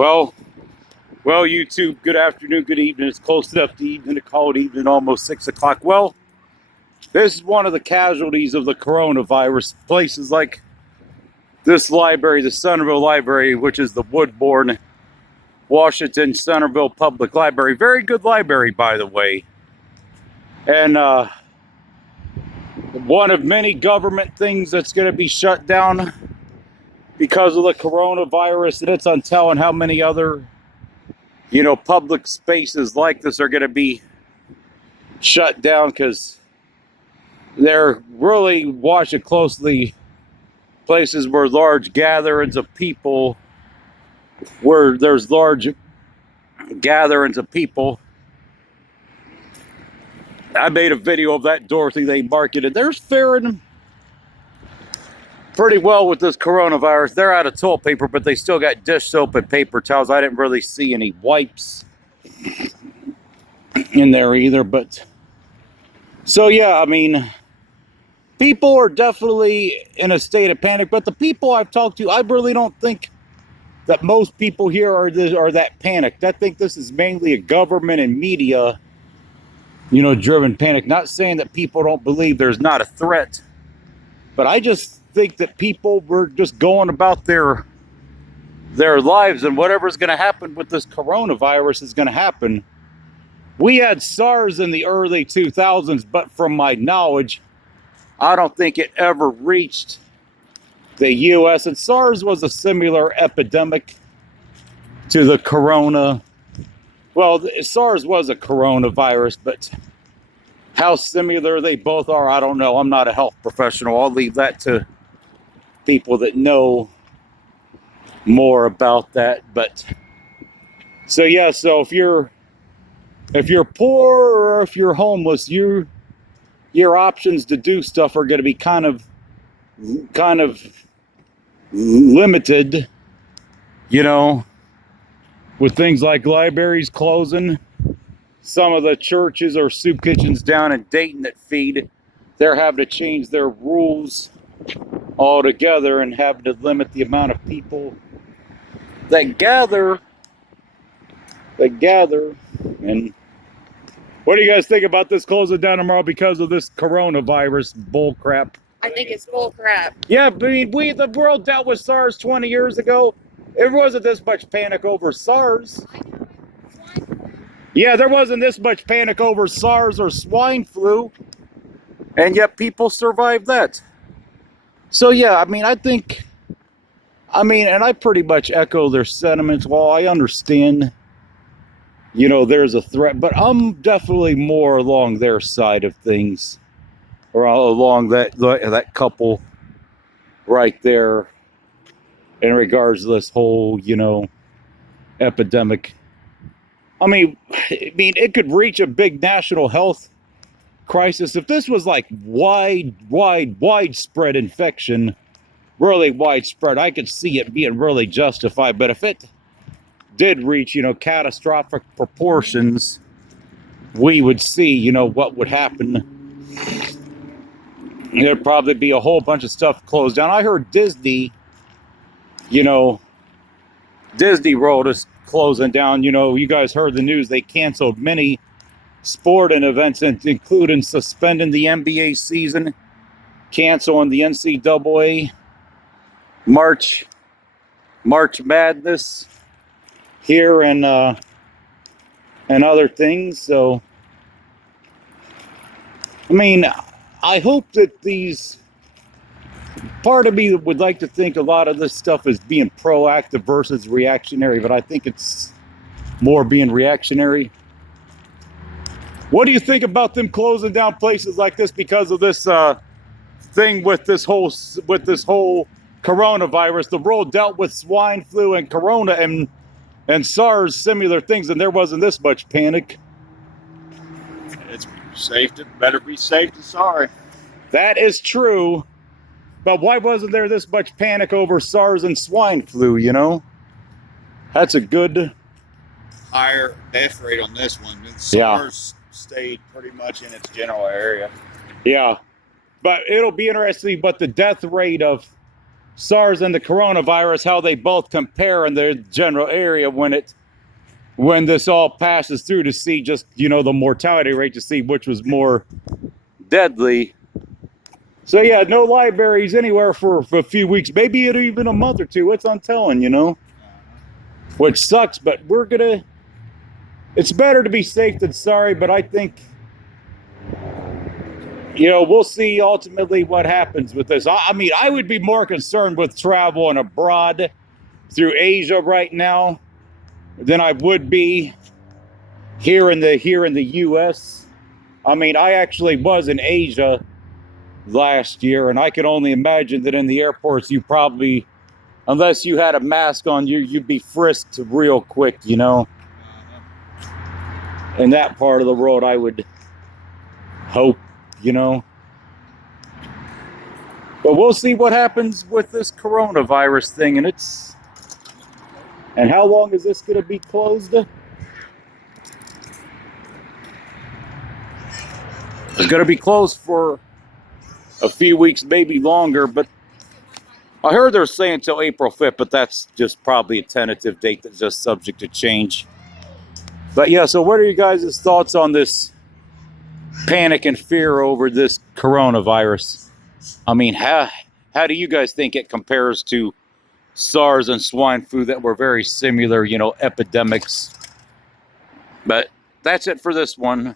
Well, YouTube, good afternoon, good evening. It's close enough to evening to call it evening, almost 6 o'clock. Well, this is one of the casualties of the coronavirus. Places like this library, the Centerville Library, which is the Woodbourne, Washington Centerville Public Library. Very good library, by the way. And one of many government things that's going to be shut down because of the coronavirus. And it's untelling how many other, public spaces like this are going to be shut down because they're really watching closely places where large gatherings of people, where there's large gatherings of people. I made a video of that, Dorothy. They marketed. They're faring pretty well with this coronavirus. They're out of toilet paper, but they still got dish soap and paper towels. I didn't really see any wipes in there either. But so yeah, I mean, people are definitely in a state of panic. But the people I've talked to, I really don't think that most people here are that panicked. I think this is mainly a government and media, driven panic. Not saying that people don't believe there's not a threat, but I just think that people were just going about their lives, and whatever's going to happen with this coronavirus is going to happen. We had SARS in the early 2000s, but from my knowledge, I don't think it ever reached the U.S. And SARS was a similar epidemic to the corona. Well, SARS was a coronavirus, but how similar they both are, I don't know. I'm not a health professional. I'll leave that to people that know more about that. But so yeah, so if you're poor or if you're homeless, your options to do stuff are going to be kind of limited, with things like libraries closing. Some of the churches or soup kitchens down in Dayton that feed, they're having to change their rules altogether and having to limit the amount of people that gather. And what do you guys think about this closing down tomorrow because of this coronavirus bull crap? I think it's bull crap. Yeah, I mean, the world dealt with SARS 20 years ago. There wasn't this much panic over SARS. Yeah, there wasn't this much panic over SARS or swine flu, and yet people survived that. So yeah, I mean, and I pretty much echo their sentiments. While I understand, there's a threat, but I'm definitely more along their side of things, or along that couple right there in regards to this whole, epidemic. I mean, it could reach a big national health crisis if this was like widespread infection, really widespread. I could see it being really justified, but if it did reach, catastrophic proportions, we would see, what would happen. There'd probably be a whole bunch of stuff closed down. I heard Disney, Disney World is closing down. You guys heard the news. They canceled many sporting events, including suspending the NBA season, canceling the NCAA March Madness here, and other things. So, I mean, I hope that part of me would like to think a lot of this stuff is being proactive versus reactionary, but I think it's more being reactionary. What do you think about them closing down places like this because of this thing with this whole coronavirus? The world dealt with swine flu and corona and SARS, similar things, and there wasn't this much panic. It's safe. Better be safe than sorry. That is true. But why wasn't there this much panic over SARS and swine flu, That's a good... higher death rate on this one. SARS stayed pretty much in its general area. Yeah. But it'll be interesting, but the death rate of SARS and the coronavirus, how they both compare in the general area when this all passes through, to see just, you know, the mortality rate, to see which was more deadly. So yeah, no libraries anywhere for a few weeks, maybe even a month or two. It's untelling, you know, which sucks, but it's better to be safe than sorry. But I think, you know, we'll see ultimately what happens with this. I mean, I would be more concerned with travel and abroad through Asia right now than I would be here in the US. I mean, I actually was in Asia last year, and I could only imagine that in the airports, you probably, unless you had a mask on, you'd be frisked real quick, you know. In that part of the world, I would hope, you know. But we'll see what happens with this coronavirus thing, and how long is this going to be closed? It's going to be closed for a few weeks, maybe longer, but I heard they're saying until April 5th, but that's just probably a tentative date that's just subject to change. But yeah, so what are you guys' thoughts on this panic and fear over this coronavirus? I mean, how do you guys think it compares to SARS and swine flu that were very similar, you know, epidemics? But that's it for this one.